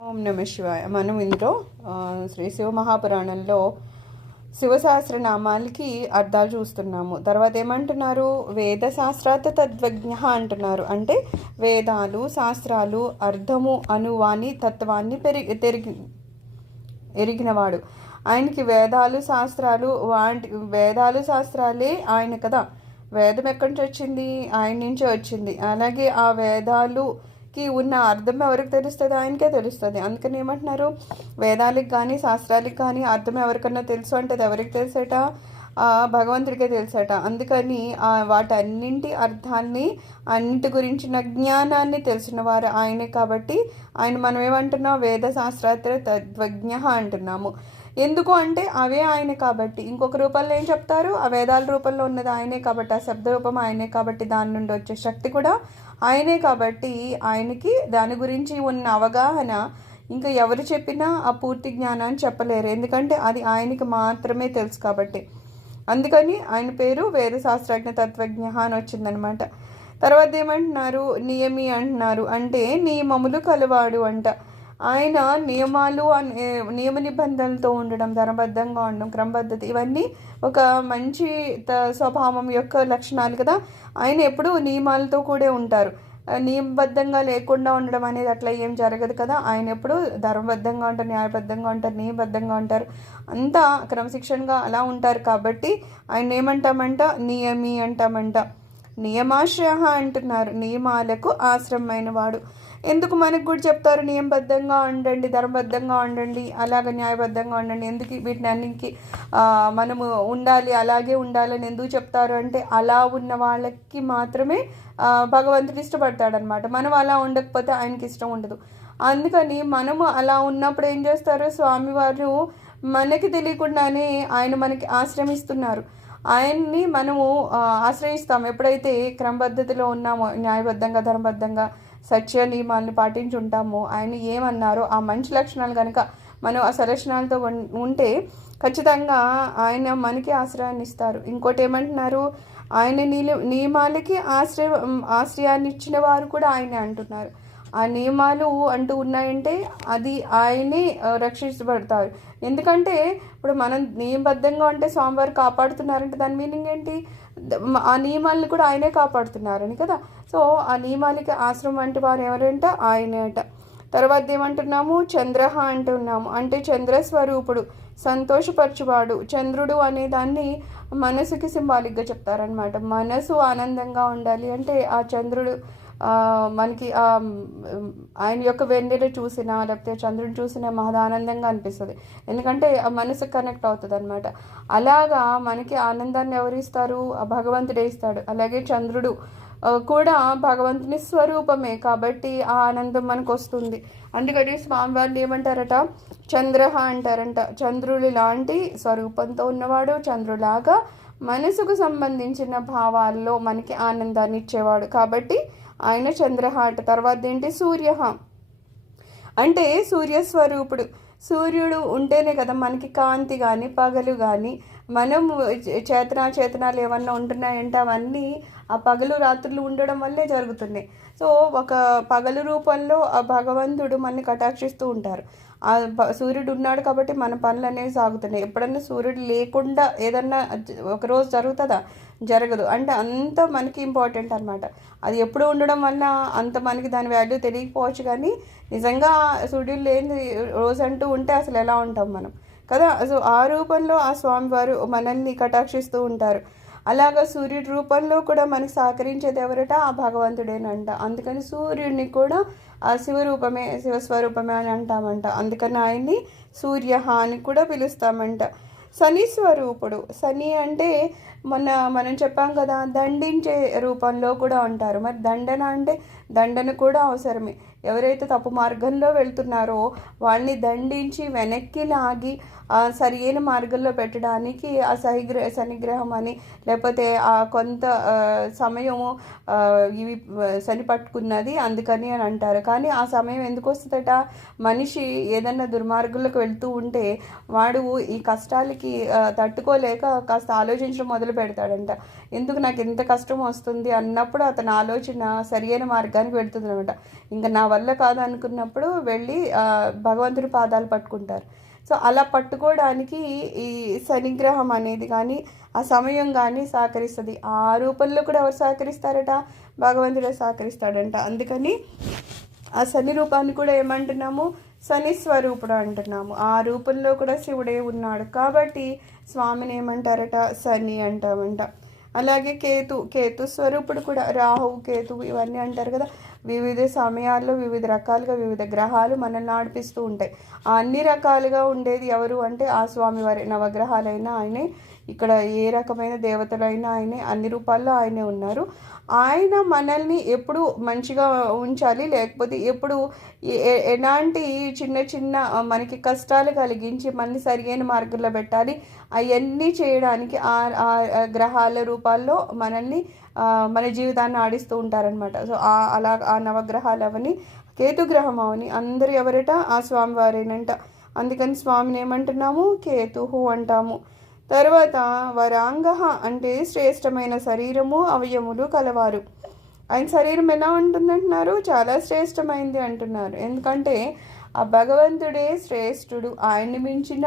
ఓం నమ శివాయ. మనం ఇందులో శ్రీ శివ మహాపురాణంలో శివసహస్రనామాలకి అర్థాలు చూస్తున్నాము. తర్వాత ఏమంటున్నారు? వేద శాస్త్రార్థ తద్వజ్ఞ అంటున్నారు. అంటే వేదాలు శాస్త్రాలు అర్థము అనువాని తత్వాన్ని ఎరిగినవాడు. ఆయనకి వేదాలు శాస్త్రాలు వేదాలు శాస్త్రాలే ఆయన కదా. వేదం ఎక్కడి నుంచి వచ్చింది? ఆయన నుంచే వచ్చింది. అలాగే ఆ వేదాలుకి ఉన్న అర్థం ఎవరికి తెలుస్తుంది? ఆయనకే తెలుస్తుంది. అందుకని ఏమంటున్నారు? వేదాలకు కానీ శాస్త్రాలకు కానీ అర్థం ఎవరికన్నా తెలుసు అంటే అది ఎవరికి తెలుసట? భగవంతుడికే తెలుసట. అందుకని వాటన్నింటి అర్థాన్ని, అన్నింటి గురించిన జ్ఞానాన్ని తెలిసిన వారు ఆయనే. కాబట్టి ఆయన మనం ఏమంటున్నాం? వేద శాస్త్రార్థ తద్వజ్ఞ అంటున్నాము. ఎందుకు అంటే అవే ఆయన కాబట్టి. ఇంకొక రూపంలో ఏం చెప్తారు? ఆ వేదాల రూపంలో ఉన్నది ఆయనే కాబట్టి, ఆ శబ్ద రూపం ఆయనే కాబట్టి, దాని నుండి వచ్చే శక్తి కూడా ఆయనే కాబట్టి, ఆయనకి దాని గురించి ఉన్న అవగాహన ఇంకా ఎవరు చెప్పినా ఆ పూర్తి జ్ఞానాన్ని చెప్పలేరు. ఎందుకంటే అది ఆయనకి మాత్రమే తెలుసు కాబట్టి. అందుకని ఆయన పేరు వేదశాస్త్రజ్ఞ తత్వజ్ఞ అని వచ్చిందనమాట. తర్వాత ఏమంటున్నారు? నియమి అంటున్నారు. అంటే నియమములు కలవాడు అంట. ఆయన నియమాలు నియమ నిబంధనలతో ఉండడం, ధర్మబద్ధంగా ఉండడం, క్రమబద్ధత, ఇవన్నీ ఒక మంచి స్వభావం యొక్క లక్షణాలు కదా. ఆయన ఎప్పుడూ నియమాలతో కూడా ఉంటారు. నియమబద్ధంగా లేకుండా ఉండడం అనేది అట్లా ఏం జరగదు కదా. ఆయన ఎప్పుడు ధర్మబద్ధంగా ఉంటారు, న్యాయబద్ధంగా ఉంటారు, నియమబద్ధంగా ఉంటారు, అంతా క్రమశిక్షణగా అలా ఉంటారు. కాబట్టి ఆయన ఏమంటామంట? నియమి అంటామంట. నియమాశ్రయ అంటున్నారు. నియమాలకు ఆశ్రమమైన వాడు. ఎందుకు మనకు కూడా చెప్తారు నియమబద్ధంగా ఉండండి, ధర్మబద్ధంగా ఉండండి, అలాగ న్యాయబద్ధంగా ఉండండి. ఎందుకు వీటిని అన్నింటికి మనము ఉండాలి, అలాగే ఉండాలని ఎందుకు చెప్తారు అంటే అలా ఉన్న వాళ్ళకి మాత్రమే భగవంతుడు ఇష్టపడతాడనమాట. మనం అలా ఉండకపోతే ఆయనకి ఇష్టం ఉండదు. అందుకని మనము అలా ఉన్నప్పుడు ఏం చేస్తారు? స్వామివారు మనకి తెలియకుండానే ఆయన మనకి ఆశ్రమిస్తున్నారు. ఆయన్ని మనము ఆశ్రయిస్తాము ఎప్పుడైతే క్రమబద్ధతలో ఉన్నామో, న్యాయబద్ధంగా ధర్మబద్ధంగా సత్య నియమాలను పాటించి ఉంటామో. ఆయన ఏమన్నారో ఆ మంచి లక్షణాలు కనుక మనం ఆ సలక్షణాలతో ఉంటే ఖచ్చితంగా ఆయన మనకి ఆశ్రయాన్ని ఇస్తారు. ఇంకోటి ఏమంటున్నారు? ఆయన నియమాలకి ఆశ్రయాన్ని ఇచ్చిన వారు కూడా ఆయనే అంటున్నారు. ఆ నియమాలు అంటూ ఉన్నాయంటే అది ఆయనే రక్షించబడతారు. ఎందుకంటే ఇప్పుడు మనం నియమబద్ధంగా ఉంటే స్వామివారు కాపాడుతున్నారంటే దాని మీనింగ్ ఏంటి? ఆ నియమాలను కూడా ఆయనే కాపాడుతున్నారని కదా. సో ఆ నియమాలకి ఆశ్రమం అంటే వారు ఎవరంట? ఆయనే అట. తర్వాత ఏమంటున్నాము? చంద్రహ అంటున్నాము. అంటే చంద్రస్వరూపుడు, సంతోషపరచువాడు. చంద్రుడు అనే దాన్ని మనసుకి సింబాలిక్గా చెప్తారనమాట. మనసు ఆనందంగా ఉండాలి అంటే ఆ చంద్రుడు మనకి ఆయన యొక్క వెన్నెల చూసినా లేకపోతే చంద్రుని చూసినా మహదానందంగా అనిపిస్తుంది. ఎందుకంటే ఆ మనసు కనెక్ట్ అవుతుంది అనమాట. అలాగా మనకి ఆనందాన్ని ఎవరు ఇస్తారు? ఆ భగవంతుడే ఇస్తాడు. అలాగే చంద్రుడు కూడా భగవంతుని స్వరూపమే కాబట్టి ఆ ఆనందం మనకు వస్తుంది. అందుకని స్వామివారిని ఏమంటారట? చంద్రహ అంటారంట. చంద్రుడి లాంటి స్వరూపంతో ఉన్నవాడు, చంద్రులాగా మనసుకు సంబంధించిన భావాల్లో మనకి ఆనందాన్ని ఇచ్చేవాడు కాబట్టి ఆయన చంద్రహ అట. తర్వాత ఏంటి? సూర్యహ అంటే సూర్యస్వరూపుడు. సూర్యుడు ఉంటేనే కదా మనకి కాంతి కానీ పగలు కానీ, మనం చేతనాలు ఏమన్నా ఉంటున్నాయంటే అవన్నీ ఆ పగలు రాత్రులు ఉండడం వల్లే జరుగుతున్నాయి. సో ఒక పగలు రూపంలో ఆ భగవంతుడు మనని కటాక్షిస్తూ ఉంటారు. ఆ సూర్యుడు ఉన్నాడు కాబట్టి మన పనులు అనేవి సాగుతున్నాయి. ఎప్పుడన్నా సూర్యుడు లేకుండా ఏదన్నా ఒకరోజు జరుగుతుందా? జరగదు. అంటే అంత మనకి ఇంపార్టెంట్ అనమాట. అది ఎప్పుడు ఉండడం వల్ల అంత మనకి దాని వాల్యూ తెలియకపోవచ్చు. కానీ నిజంగా సూర్యుడు లేని రోజు అంటూ ఉంటే అసలు ఎలా ఉంటాం మనం కదా. సో ఆ రూపంలో ఆ స్వామివారు మనల్ని కటాక్షిస్తూ ఉంటారు. అలాగా సూర్యుడి రూపంలో కూడా మనకి సహకరించేది ఎవరట? ఆ భగవంతుడేనంట. అందుకని సూర్యుడిని కూడా ఆ శివరూపమే, శివస్వరూపమే అని అంటామంట. అందుకని ఆయన్ని సూర్య అని కూడా పిలుస్తామంట. శని స్వరూపుడు. శని అంటే మనం చెప్పాం కదా, దండించే రూపంలో కూడా ఉంటారు. మరి దండన అంటే దండన కూడా అవసరమే. ఎవరైతే తప్పు మార్గంలో వెళ్తున్నారో వాళ్ళని దండించి వెనక్కి లాగి సరియైన మార్గంలో పెట్టడానికి ఆ శనిగ్రహం అని లేకపోతే ఆ కొంత సమయము ఇవి శని పట్టుకున్నది అందుకని అని అంటారు. కానీ ఆ సమయం ఎందుకు వస్తుందట? మనిషి ఏదన్నా దుర్మార్గులకు వెళ్తూ ఉంటే వాడు ఈ కష్టాలకి తట్టుకోలేక కాస్త ఆలోచించడం మొదలు పెడతాడంట. ఎందుకు నాకు ఎంత కష్టం వస్తుంది అన్నప్పుడు అతని ఆలోచన సరియైన మార్గానికి వెళ్తుంది అనమాట. ఇంకా నా వల్ల కాదనుకున్నప్పుడు వెళ్ళి భగవంతుడి పాదాలు పట్టుకుంటారు. సో అలా పట్టుకోవడానికి ఈ శనిగ్రహం అనేది కానీ ఆ సమయం కానీ సహకరిస్తుంది. ఆ రూపంలో కూడా ఎవరు సహకరిస్తారట? భగవంతుడే సహకరిస్తాడంట. అందుకని ఆ శని రూపాన్ని కూడా ఏమంటున్నాము? శని స్వరూపుడు అంటున్నాము. ఆ రూపంలో కూడా శివుడే ఉన్నాడు కాబట్టి స్వామిని ఏమంటారట? శని అంటామంట. అలాగే కేతు స్వరూపుడు కూడా రాహు కేతు ఇవన్నీ అంటారు కదా. వివిధ సమయాల్లో వివిధ రకాలుగా వివిధ గ్రహాలు మనల్ని నడిపిస్తూ ఉంటాయి. అన్ని రకాలుగా ఉండేది ఎవరు అంటే ఆ స్వామివారి నవగ్రహాలైనా ఆయనే, ఇక్కడ ఏ రకమైన దేవతలైనా ఆయనే, అన్ని రూపాల్లో ఆయనే ఉన్నారు. ఆయన మనల్ని ఎప్పుడు మంచిగా ఉంచాలి, లేకపోతే ఎప్పుడు ఎలాంటి చిన్న చిన్న మనకి కష్టాలు కలిగించి మనల్ని సరియైన మార్గంలో పెట్టాలి, అవన్నీ చేయడానికి ఆ గ్రహాల రూపాల్లో మనల్ని మన జీవితాన్ని ఆడిస్తూ ఉంటారనమాట. సో అలా ఆ నవగ్రహాలు అవని, కేతుగ్రహం అవని అందరు ఎవరట? ఆ స్వామివారేనంట. అందుకని స్వామిని ఏమంటున్నాము? కేతుహు అంటాము. తర్వాత వరాంగ అంటే శ్రేష్టమైన శరీరము అవయములు కలవారు. ఆయన శరీరం ఎలా ఉంటుందంటున్నారు? చాలా శ్రేష్టమైంది అంటున్నారు. ఎందుకంటే ఆ భగవంతుడే శ్రేష్ఠుడు. ఆయన్ని మించిన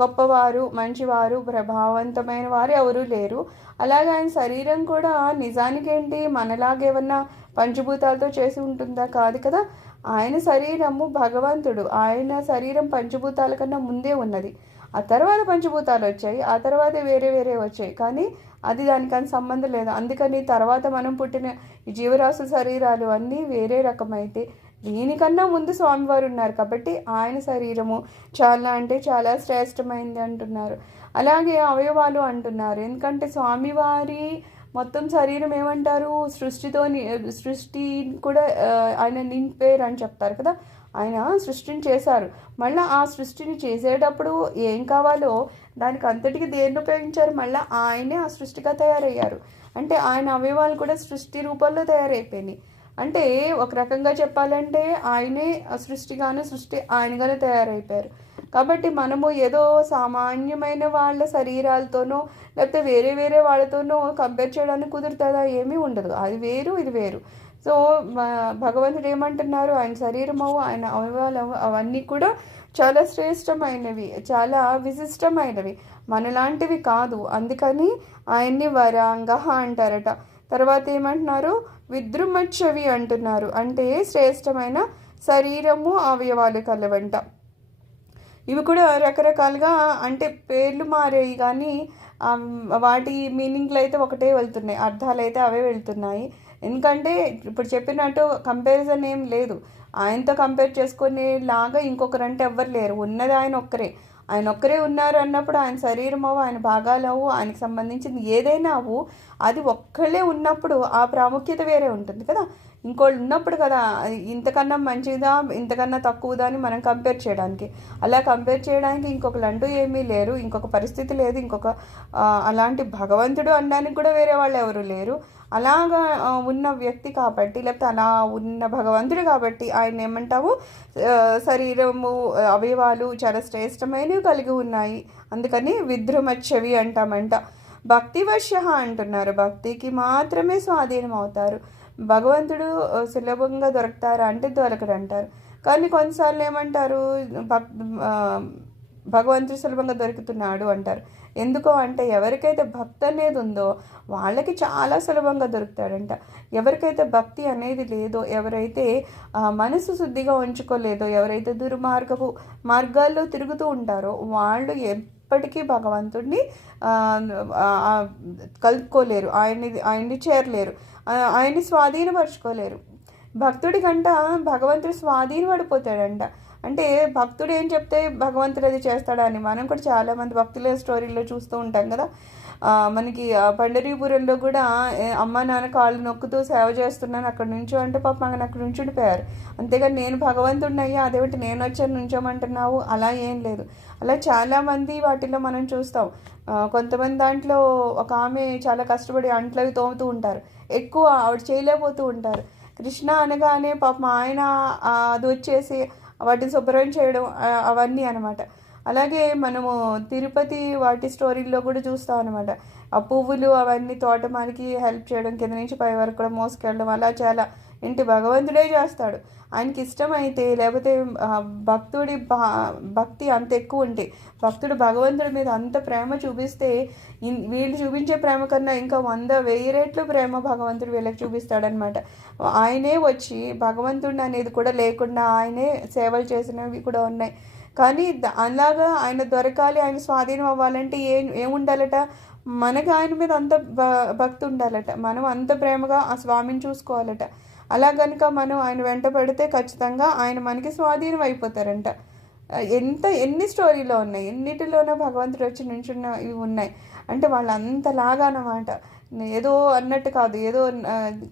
గొప్పవారు, మంచివారు, ప్రభావవంతమైన వారు ఎవరూ లేరు. అలాగే ఆయన శరీరం కూడా నిజానికేంటి మనలాగేమన్నా పంచభూతాలతో చేసి ఉంటుందా? కాదు కదా. ఆయన శరీరము భగవంతుడు. ఆయన శరీరం పంచభూతాల కన్నా ముందే ఉన్నది. ఆ తర్వాత పంచభూతాలు వచ్చాయి, ఆ తర్వాత వేరే వేరే వచ్చాయి, కానీ అది దానికని సంబంధం లేదు. అందుకని తర్వాత మనం పుట్టిన ఈ జీవరాశుల శరీరాలు అన్నీ వేరే రకమైతే దీనికన్నా ముందు స్వామివారు ఉన్నారు కాబట్టి ఆయన శరీరము చాలా అంటే చాలా శ్రేష్టమైంది అంటున్నారు. అలాగే అవయవాలు అంటున్నారు. ఎందుకంటే స్వామివారి మొత్తం శరీరం ఏమంటారు? సృష్టి కూడా ఆయన నింపేరు అని చెప్తారు కదా. ఆయన సృష్టిని చేశారు. మళ్ళీ ఆ సృష్టిని చేసేటప్పుడు ఏం కావాలో దానికి అంతటికి దేన్ని ఉపయోగించారు? మళ్ళీ ఆయనే ఆ సృష్టిగా తయారయ్యారు. అంటే ఆయన అవయవాలు కూడా సృష్టి రూపంలో తయారైపోయినాయి. అంటే ఒక రకంగా చెప్పాలంటే ఆయనే సృష్టిగాను, సృష్టి ఆయనగానే తయారైపోయారు. కాబట్టి మనము ఏదో సామాన్యమైన వాళ్ళ శరీరాలతోనో లేకపోతే వేరే వేరే వాళ్ళతోనో కంపేర్ చేయడానికి కుదురుతుందా? ఏమీ ఉండదు. అది వేరు, ఇది వేరు. సో భగవంతుడు ఏమంటున్నారు? ఆయన శరీరము, ఆయన అవయవాలు అవన్నీ కూడా చాలా శ్రేష్టమైనవి, చాలా విశిష్టమైనవి, మనలాంటివి కాదు. అందుకని ఆయన్ని వరాంగ అంటారట. తర్వాత ఏమంటున్నారు? విద్రుమచ్చవి అంటున్నారు. అంటే శ్రేష్టమైన శరీరము అవయవాలు కలవంట. ఇవి కూడా రకరకాలుగా అంటే పేర్లు మారాయి కానీ వాటి మీనింగ్లు అయితే ఒకటే వెళ్తున్నాయి, అర్థాలు అయితే అవే వెళ్తున్నాయి. ఎందుకంటే ఇప్పుడు చెప్పినట్టు కంపారిజన్ ఏం లేదు. ఆయనతో కంపేర్ చేసుకునేలాగా ఇంకొకరంటే ఎవ్వరు లేరు. ఉన్నది ఆయన ఒక్కరే. ఆయన ఒక్కరే ఉన్నారు అన్నప్పుడు ఆయన శరీరం అవు, ఆయన భాగాలు అవు, ఆయనకు సంబంధించింది ఏదైనా అవు, అది ఒక్కళ్ళే ఉన్నప్పుడు ఆ ప్రాముఖ్యత వేరే ఉంటుంది కదా. ఇంకోళ్ళు ఉన్నప్పుడు కదా ఇంతకన్నా మంచిదా ఇంతకన్నా తక్కువదా అని మనం కంపేర్ చేయడానికి. అలా కంపేర్ చేయడానికి ఇంకొకరు అంటూ ఏమీ లేరు, ఇంకొక పరిస్థితి లేదు, ఇంకొక అలాంటి భగవంతుడు అనడానికి కూడా వేరే వాళ్ళు ఎవరు లేరు. అలాగా ఉన్న వ్యక్తి కాబట్టి, లేకపోతే అలా ఉన్న భగవంతుడు కాబట్టి ఆయన ఏమంటాము? శరీరము అవయవాలు చాలా శ్రేష్టమైనవి కలిగి ఉన్నాయి. అందుకని విద్రుమచ్చవి అంటామంట. భక్తివశ్య అంటున్నారు. భక్తికి మాత్రమే స్వాధీనం అవుతారు. భగవంతుడు సులభంగా దొరుకుతారా అంటే దొరకడు అంటారు. కానీ కొన్నిసార్లు ఏమంటారు? భగవంతుడు సులభంగా దొరుకుతున్నాడు అంటారు. ఎందుకో అంటే ఎవరికైతే భక్తి అనేది ఉందో వాళ్ళకి చాలా సులభంగా దొరుకుతాడంట. ఎవరికైతే భక్తి అనేది లేదో, ఎవరైతే మనసు శుద్ధిగా ఉంచుకోలేదో, ఎవరైతే దుర్మార్గపు మార్గాల్లో తిరుగుతూ ఉంటారో వాళ్ళు ఎప్పటికీ భగవంతుడిని కలుపుకోలేరు, ఆయన్ని చేరలేరు, ఆయన్ని స్వాధీనపరచుకోలేరు. భక్తుడికంట భగవంతుడు స్వాధీనపడిపోతాడంట. అంటే భక్తుడు ఏం చెప్తే భగవంతుడు అది చేస్తాడని మనం కూడా చాలామంది భక్తుల స్టోరీలో చూస్తూ ఉంటాం కదా. మనకి పండరీపురంలో కూడా అమ్మ నాన్న కాళ్ళు నొక్కుతూ సేవ చేస్తున్నాను అక్కడ నుంచో అంటే పాప ఆయన అక్కడ నుంచి ఉండిపోయారు. అంతేగాని నేను భగవంతుడిని అయ్యా అదేమిటి నేను వచ్చాను నుంచోమంటున్నావు అలా ఏం లేదు. అలా చాలామంది వాటిలో మనం చూస్తాం. కొంతమంది దాంట్లో ఒక ఆమె చాలా కష్టపడి అంట్లవి తోముతూ ఉంటారు, ఎక్కువ ఆవిడ చేయలేకపోతూ ఉంటారు. కృష్ణ అనగానే పాపం ఆయన అది వచ్చేసి వాటిని శుభ్రం చేయడం అవన్నీ అనమాట. అలాగే మనము తిరుపతి వాటి స్టోరీల్లో కూడా చూస్తాం అనమాట. ఆ పువ్వులు అవన్నీ తోటమాలికి హెల్ప్ చేయడం, కింద నుంచి పై వరకు కూడా మోసుకెళ్ళడం, అలా చాలా ఏంటి భగవంతుడే చేస్తాడు. ఆయనకి ఇష్టమైతే, లేకపోతే భక్తుడి భక్తి అంత ఎక్కువ ఉంటే, భక్తుడు భగవంతుడి మీద అంత ప్రేమ చూపిస్తే వీళ్ళు చూపించే ప్రేమ కన్నా ఇంకా 100,000 రెట్లు ప్రేమ భగవంతుడు వీళ్ళకి చూపిస్తాడనమాట. ఆయనే వచ్చి భగవంతుడిని అనేది కూడా లేకుండా ఆయనే సేవలు చేసినవి కూడా ఉన్నాయి. కానీ అలాగా ఆయన దొరకాలి, ఆయన స్వాధీనం అవ్వాలంటే ఏముండాలట, మనకి ఆయన మీద అంత భక్తి ఉండాలట, మనం అంత ప్రేమగా ఆ స్వామిని చూసుకోవాలట. అలా కనుక మనం ఆయన వెంట పడితే ఖచ్చితంగా ఆయన మనకి స్వాధీనం అయిపోతారంట. ఎన్ని స్టోరీలో ఉన్నాయి, ఎన్నిటిలోనో భగవంతుడు వచ్చి నించున్న ఇవి ఉన్నాయి. అంటే వాళ్ళు అంతలాగా అన్నమాట. ఏదో అన్నట్టు కాదు, ఏదో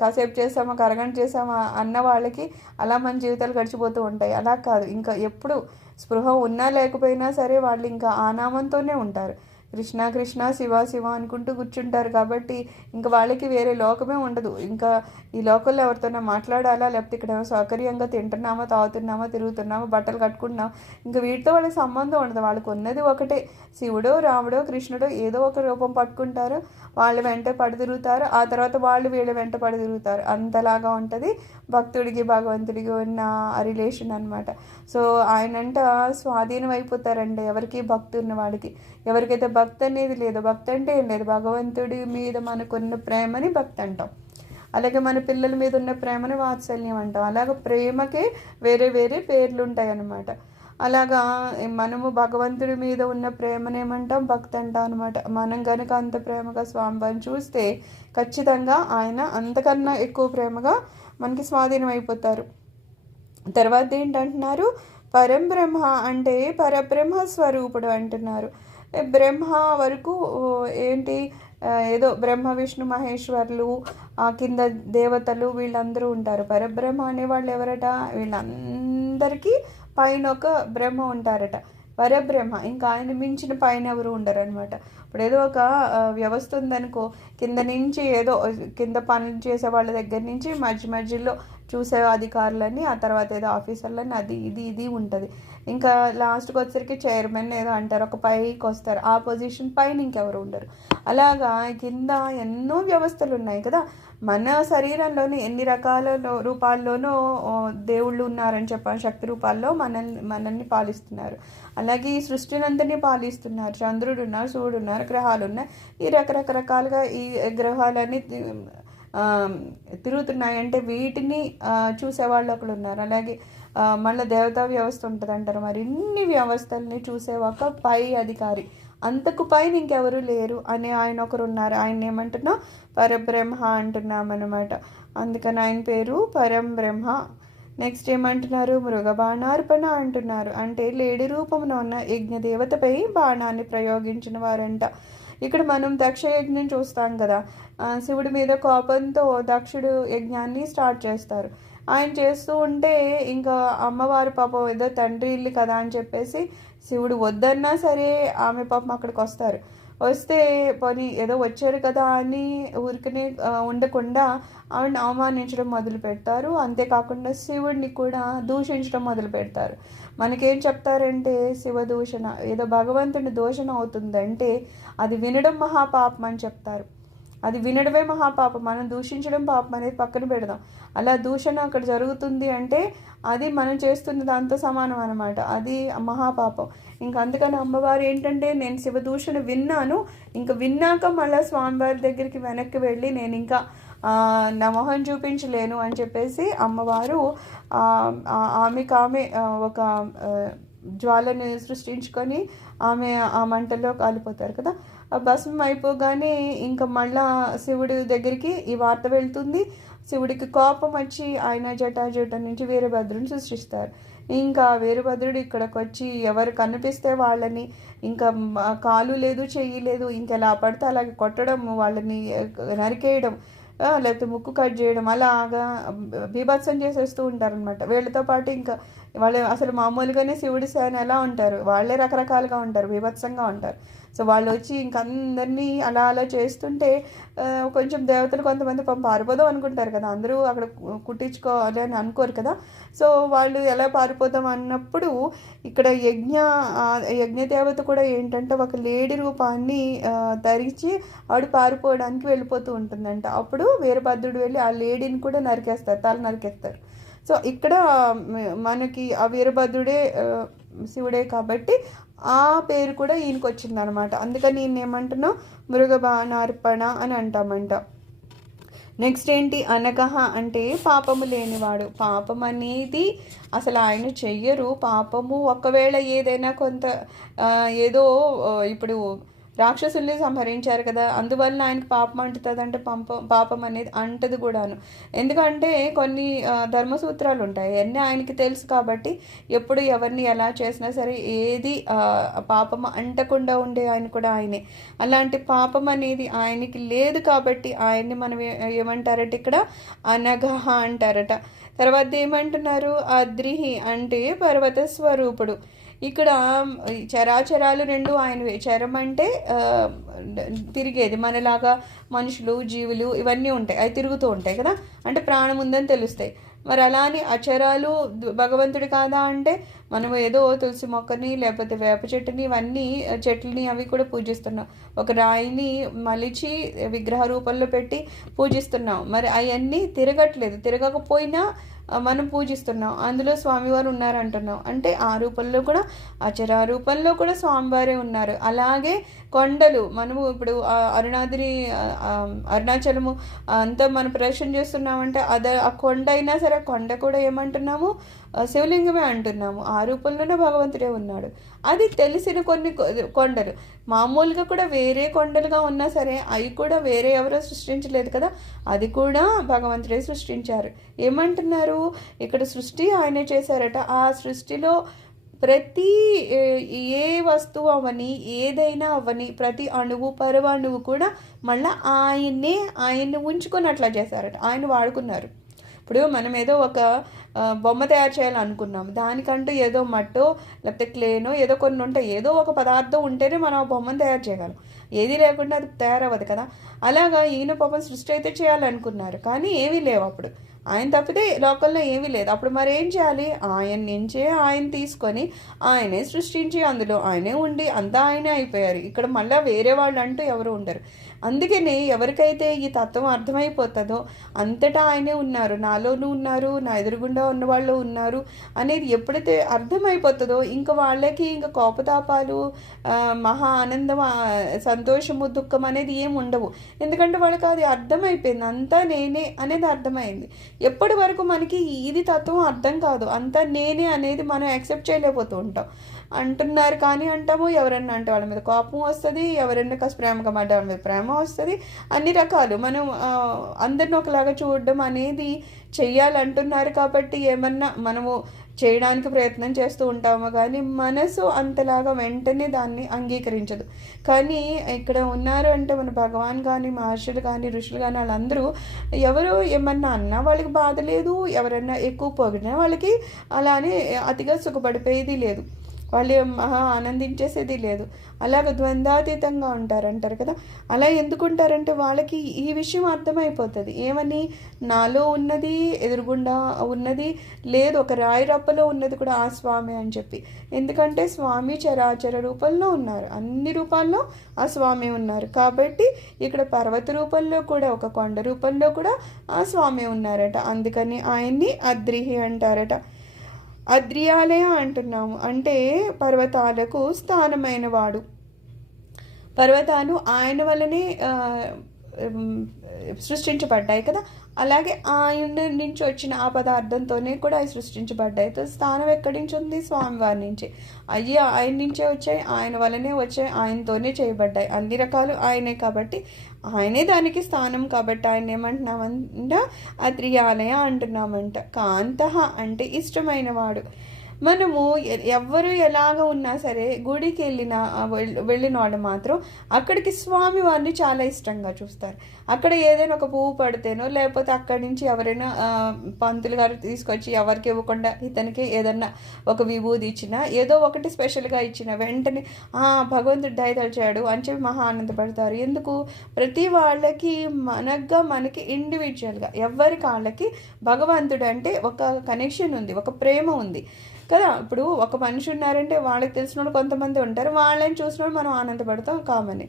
కాసేపు చేసామా అరగంట చేసామా అన్న వాళ్ళకి అలా మన జీవితాలు గడిచిపోతూ ఉంటాయి. అలా కాదు, ఇంకా ఎప్పుడు స్పృహ ఉన్నా లేకపోయినా సరే వాళ్ళు ఇంకా ఆ నామంతోనే ఉంటారు. కృష్ణ కృష్ణ శివ శివ అనుకుంటూ కూర్చుంటారు. కాబట్టి ఇంకా వాళ్ళకి వేరే లోకమే ఉండదు. ఇంకా ఈ లోకల్లో ఎవరితోనో మాట్లాడాలా, లేకపోతే ఇక్కడ సౌకర్యంగా తింటున్నామా, తాగుతున్నామా, తిరుగుతున్నామా, బట్టలు కట్టుకుంటున్నామా, ఇంకా వీటితో వాళ్ళకి సంబంధం ఉండదు. వాళ్ళకు ఉన్నది ఒకటే, శివుడో రాముడో కృష్ణుడో ఏదో ఒక రూపం పట్టుకుంటారు, వాళ్ళు వెంట పడి తిరుగుతారు. ఆ తర్వాత వాళ్ళు వీళ్ళ వెంట పడి తిరుగుతారు. అంతలాగా ఉంటుంది భక్తుడికి భగవంతుడికి ఉన్న రిలేషన్ అనమాట. సో ఆయనంట స్వాధీనం అయిపోతారండి ఎవరికి భక్తి ఉన్న వాడికి. ఎవరికైతే భక్తి అనేది లేదు, భక్తి అంటే ఏం లేదు, భగవంతుడి మీద మనకున్న ప్రేమని భక్తి అంటాం. అలాగే మన పిల్లల మీద ఉన్న ప్రేమని వాత్సల్యం అంటాం. అలాగే ప్రేమకే వేరే వేరే పేర్లు ఉంటాయి అన్నమాట. అలాగా మనము భగవంతుడి మీద ఉన్న ప్రేమనేమంటాం, భక్తి అంటాం అనమాట. మనం కనుక అంత ప్రేమగా స్వామివారిని చూస్తే ఖచ్చితంగా ఆయన అంతకన్నా ఎక్కువ ప్రేమగా మనకి స్వాధీనం అయిపోతారు. తర్వాత ఏంటంటున్నారు, పరంబ్రహ్మ అంటే పరబ్రహ్మ స్వరూపుడు అంటున్నారు. బ్రహ్మ వరకు ఏంటి, ఏదో బ్రహ్మ విష్ణు మహేశ్వరులు కింద దేవతలు వీళ్ళందరూ ఉంటారు. పరబ్రహ్మ అనేవాళ్ళు ఎవరట, వీళ్ళందరికీ పైన ఒక బ్రహ్మ ఉంటారట, పరబ్రహ్మ. ఇంకా ఆయన మించిన పైన ఎవరు ఉండరు అనమాట. ఇప్పుడు ఏదో ఒక వ్యవస్థ ఉందనుకో, కింద నుంచి ఏదో కింద పనులు చేసే వాళ్ళ దగ్గర నుంచి మధ్యలో చూసే అధికారులని, ఆ తర్వాత ఏదో ఆఫీసర్లని, అది ఇది ఉంటుంది. ఇంకా లాస్ట్కి వచ్చేసరికి చైర్మన్ ఏదో అంటారు, ఒక పైకి వస్తారు, ఆ పొజిషన్ పైన ఇంకెవరు ఉండరు. అలాగా కింద ఎన్నో వ్యవస్థలు ఉన్నాయి కదా. మన శరీరంలోనే ఎన్ని రకాల రూపాల్లోనూ దేవుళ్ళు ఉన్నారని చెప్పాను, శక్తి రూపాల్లో మనల్ని పాలిస్తున్నారు. అలాగే ఈ సృష్టినంతని పాలిస్తున్నారు. చంద్రుడు ఉన్నారు, సూర్యుడు ఉన్నారు, గ్రహాలు ఉన్నాయి. ఈ రకరకాలుగా ఈ గ్రహాలన్నీ తిరుగుతున్నాయంటే వీటిని చూసేవాళ్ళు ఒకళ్ళు ఉన్నారు. అలాగే మళ్ళీ దేవతా వ్యవస్థ ఉంటుంది అంటారు. మరి ఇన్ని వ్యవస్థల్ని చూసే ఒక పై అధికారి, అంతకు పైన ఇంకెవరు లేరు అని ఆయన ఒకరు ఉన్నారు. ఆయన ఏమంటున్నాం, పరబ్రహ్మ అంటున్నాం అనమాట. అందుకని ఆయన పేరు పరంబ్రహ్మ. నెక్స్ట్ ఏమంటున్నారు, మృగబాణార్పణ అంటున్నారు. అంటే లేడి రూపమున ఉన్న యజ్ఞదేవతపై బాణాన్ని ప్రయోగించిన వారంట. ఇక్కడ మనం దక్ష యజ్ఞం చూస్తాం కదా, శివుడి మీద కోపంతో దక్షుడు యజ్ఞాన్ని స్టార్ట్ చేస్తారు. ఆయన చేస్తూ ఉంటే ఇంకా అమ్మవారు పాపం ఏదో తండ్రి ఇల్లు కదా అని చెప్పేసి శివుడు వద్దన్నా సరే ఆమె పాపం అక్కడికి వస్తారు. వస్తే పోనీ ఏదో వచ్చారు కదా అని ఊరికనే ఉండకుండా ఆవిడని అవమానించడం మొదలు పెడతారు. అంతేకాకుండా శివుడిని కూడా దూషించడం మొదలు పెడతారు. మనకేం చెప్తారంటే, శివ దూషణ, ఏదో భగవంతుని దూషణ అవుతుందంటే అది వినడం మహాపాపం అని చెప్తారు. అది వినడమే మహాపాపం, మనం దూషించడం పాపం అనేది పక్కన పెడదాం. అలా దూషణ అక్కడ జరుగుతుంది అంటే అది మనం చేస్తున్న దాంతో సమానం అనమాట, అది మహాపాపం. ఇంకా అందుకని అమ్మవారు ఏంటంటే, నేను శివదూషణ విన్నాను, ఇంకా విన్నాక మళ్ళీ స్వామివారి దగ్గరికి వెనక్కి వెళ్ళి నేను ఇంకా నా మొహం చూపించలేను అని చెప్పేసి అమ్మవారు ఆమె ఒక జ్వాలని సృష్టించుకొని ఆమె ఆ మంటల్లో కాలిపోతారు కదా. భస్మం అయిపోగానే ఇంకా మళ్ళా శివుడి దగ్గరికి ఈ వార్త వెళ్తుంది. శివుడికి కోపం వచ్చి ఆయన జటాజుట నుంచి వీరభద్రుని సృష్టిస్తారు. ఇంకా వీరభద్రుడు ఇక్కడికి వచ్చి ఎవరు కనిపిస్తే వాళ్ళని ఇంకా కాలు లేదు, చెయ్యి లేదు, ఇంకెలా పడితే అలాగే కొట్టడం, వాళ్ళని నరికేయడం, లేకపోతే ముక్కు కట్ చేయడం, అలాగా బీభత్సం చేసేస్తూ ఉంటారనమాట. వీళ్ళతో పాటు ఇంకా వాళ్ళు అసలు మామూలుగానే శివుడి సేన ఎలా ఉంటారు, వాళ్ళే రకరకాలుగా ఉంటారు, బీభత్సంగా ఉంటారు. సో వాళ్ళు వచ్చి ఇంకందరినీ అలా అలా చేస్తుంటే కొంచెం దేవతలు కొంతమంది పారిపోదాం అనుకుంటారు కదా, అందరూ అక్కడ కుట్టించుకోవాలి అని అనుకోరు కదా. సో వాళ్ళు ఎలా పారిపోదాం అన్నప్పుడు ఇక్కడ యజ్ఞదేవత కూడా ఏంటంటే ఒక లేడీ రూపాన్ని ధరించి ఆవిడ పారిపోవడానికి వెళ్ళిపోతూ ఉంటుందంట. అప్పుడు వీరభద్రుడు వెళ్ళి ఆ లేడీని కూడా నరికేస్తారు, తల నరికేస్తారు. సో ఇక్కడ మనకి ఆ వీరభద్రుడే శివుడే కాబట్టి ఆ పేరు కూడా ఈయనకి వచ్చిందనమాట. అందుకని ఈయన ఏమంటున్నాం, మృగబాణార్పణ అని అంటామంట. నెక్స్ట్ ఏంటి, అనగహ అంటే పాపము లేనివాడు. పాపం అనేది అసలు ఆయన చెయ్యరు. పాపము ఒకవేళ ఏదైనా కొంత ఏదో ఇప్పుడు రాక్షసుల్ని సంహరించారు కదా, అందువల్ల ఆయనకి పాపం అంటుతుంది అంటే పాపం అనేది అంటది కూడాను. ఎందుకంటే కొన్ని ధర్మసూత్రాలు ఉంటాయి, అన్నీ ఆయనకి తెలుసు కాబట్టి ఎప్పుడు ఎవరిని ఎలా చేసినా సరే ఏది పాపం అంటకుండా ఉండే ఆయన కూడా ఆయనే. అలాంటి పాపం అనేది ఆయనకి లేదు కాబట్టి ఆయన్ని మనం ఏమంటారట ఇక్కడ అనఘహ అంటారట. తర్వాత ఏమంటున్నారు, అద్రిహి అంటే పర్వత స్వరూపుడు. ఇక్కడ చరాచరాలు రెండు ఆయనవే. చరం అంటే తిరిగేది, మనలాగా మనుషులు జీవులు ఇవన్నీ ఉంటాయి, అవి తిరుగుతూ ఉంటాయి కదా, అంటే ప్రాణం ఉందని తెలుస్తాయి. మరి అలానే అచరాలు భగవంతుడు కాదా అంటే మనం ఏదో తులసి మొక్కని లేకపోతే వేప చెట్టుని ఇవన్నీ చెట్లని అవి కూడా పూజిస్తున్నాం. ఒక రాయిని మలిచి విగ్రహ రూపంలో పెట్టి పూజిస్తున్నాం. మరి అవన్నీ తిరగట్లేదు, తిరగకపోయినా మనం పూజిస్తున్నాం, అందులో స్వామివారు ఉన్నారంటున్నాం. అంటే ఆ రూపంలో కూడా అచరా రూపంలో కూడా స్వామివారే ఉన్నారు. అలాగే కొండలు, మనము ఇప్పుడు అరుణాచలము అంతా మనం ప్రదర్శన చేస్తున్నామంటే ఆ కొండ అయినా సరే కొండ కూడా ఏమంటున్నాము, శివలింగమే అంటున్నాము. ఆ రూపంలోనే భగవంతుడే ఉన్నాడు. అది తెలిసిన కొన్ని కొండలు మామూలుగా కూడా వేరే కొండలుగా ఉన్నా సరే అవి కూడా వేరే ఎవరో సృష్టించలేదు కదా, అది కూడా భగవంతుడే సృష్టించారు. ఏమంటున్నారు ఇక్కడ, సృష్టి ఆయనే చేశారట. ఆ సృష్టిలో ప్రతి ఏ వస్తువు అవని ఏదైనా అవని ప్రతి అణువు పరమాణువు కూడా మళ్ళీ ఆయన్ని ఉంచుకొని అట్లా చేశారట, ఆయన వాడుకున్నారు. ఇప్పుడు మనం ఏదో ఒక బొమ్మ తయారు చేయాలనుకున్నాం, దానికంటూ ఏదో మట్టో లేకపోతే క్లేనో ఏదో కొన్ని ఉంటాయి, ఏదో ఒక పదార్థం ఉంటేనే మనం ఆ బొమ్మను తయారు చేయగలం, ఏది లేకుండా అది తయారవ్వదు కదా. అలాగా ఈయన పాపం సృష్టి అయితే చేయాలనుకున్నారు, కానీ ఏమీ లేవు అప్పుడు. ఆయన తప్పితే లోకల్లో ఏమీ లేదు. అప్పుడు మరి ఏం చేయాలి, ఆయన నుంచే ఆయన తీసుకొని ఆయనే సృష్టించి అందులో ఆయనే ఉండి అంతా ఆయనే అయిపోయారు. ఇక్కడ మళ్ళీ వేరే వాళ్ళు అంటూ ఎవరు ఉండరు. అందుకని ఎవరికైతే ఈ తత్వం అర్థమైపోతుందో అంతటా ఆయనే ఉన్నారు, నాలోనూ ఉన్నారు, నా ఎదురుగుండా ఉన్న వాళ్ళు ఉన్నారు అనేది ఎప్పుడైతే అర్థమైపోతుందో ఇంకా వాళ్ళకి ఇంకా కోపతాపాలు మహా ఆనందం సంతోషము దుఃఖం అనేది ఏమి ఉండవు. ఎందుకంటే వాళ్ళకి అది అర్థమైపోయింది, అంతా నేనే అనేది అర్థమైంది. ఎప్పటి వరకు మనకి ఇది తత్వం అర్థం కాదు, అంతా నేనే అనేది మనం యాక్సెప్ట్ చేయలేకపోతూ ఉంటాం. అంటున్నారు కానీ అంటాము, ఎవరన్నా అంటే వాళ్ళ మీద కోపం వస్తుంది, ఎవరన్నా కాస్త ప్రేమగా మాట వాళ్ళ మీద ప్రేమ వస్తుంది, అన్ని రకాలు మనం అందరిని ఒకలాగా చూడడం అనేది చెయ్యాలంటున్నారు కాబట్టి ఏమన్నా మనము చేయడానికి ప్రయత్నం చేస్తూ ఉంటాము, కానీ మనసు అంతలాగా వెంటనే దాన్ని అంగీకరించదు. కానీ ఇక్కడ ఉన్నారు అంటే మన భగవాన్ కానీ మహర్షులు కానీ ఋషులు కానీ వాళ్ళందరూ ఎవరు ఏమన్నా అన్నా వాళ్ళకి బాధ లేదు, ఎవరన్నా ఎక్కువ పొగిడినా వాళ్ళకి అలానే అతిగా సుఖపడిపోయేది లేదు, వాళ్ళు మహా ఆనందించేసేది లేదు. అలాగ ద్వంద్వాతీతంగా ఉంటారంటారు కదా, అలా ఎందుకుంటారంటే వాళ్ళకి ఈ విషయం అర్థమైపోతుంది. ఏమని, నాలో ఉన్నది ఎదురుగుండా ఉన్నది లేదు, ఒక రాయి రప్పలో ఉన్నది కూడా ఆ స్వామి అని చెప్పి. ఎందుకంటే స్వామి చరాచర రూపంలో ఉన్నారు, అన్ని రూపాల్లో ఆ స్వామి ఉన్నారు కాబట్టి ఇక్కడ పర్వత రూపంలో కూడా ఒక కొండ రూపంలో కూడా ఆ స్వామి ఉన్నారట. అందుకని ఆయన్ని అద్రిహి అంటారట. అద్రియాలయ అంటున్నాము అంటే పర్వతాలకు స్థానమైన వాడు. పర్వతాలు ఆయన వల్లనే సృష్టించబడ్డాయి కదా, అలాగే ఆయన నుంచి వచ్చిన ఆ పదార్థంతోనే కూడా అవి సృష్టించబడ్డాయి. స్థానం ఎక్కడి నుంచి ఉంది, స్వామివారి నుంచి. అయ్యి ఆయన నుంచే వచ్చాయి, ఆయన వల్లనే వచ్చాయి, ఆయనతోనే చేయబడ్డాయి, అన్ని రకాలు ఆయనే కాబట్టి ఆయనే దానికి స్థానం కాబట్టి ఆయన ఏమంటున్నామంట, అద్రియాలయ అంటున్నామంట. కాంత అంటే ఇష్టమైన వాడు. మనము ఎవ్వరు ఎలాగ ఉన్నా సరే గుడికి వెళ్ళిన వాళ్ళు మాత్రం అక్కడికి స్వామి వారిని చాలా ఇష్టంగా చూస్తారు. అక్కడ ఏదైనా ఒక పువ్వు పడితేనో లేకపోతే అక్కడి నుంచి ఎవరైనా పంతులు గారు తీసుకొచ్చి ఎవరికి ఇవ్వకుండా ఇతనికి ఏదన్నా ఒక విభూది ఇచ్చినా ఏదో ఒకటి స్పెషల్గా ఇచ్చిన వెంటనే భగవంతుడు దయదలిచాడు అని చెప్పి మహా ఆనందపడతారు. ఎందుకు? ప్రతి వాళ్ళకి మనకి ఇండివిజువల్గా ఎవరి కాళ్ళకి భగవంతుడు అంటే ఒక కనెక్షన్ ఉంది, ఒక ప్రేమ ఉంది కదా. ఇప్పుడు ఒక మనిషి ఉన్నారంటే వాళ్ళకి తెలిసిన వాళ్ళు కొంతమంది ఉంటారు, వాళ్ళని చూసిన వాళ్ళు మనం ఆనందపడతాం కామని.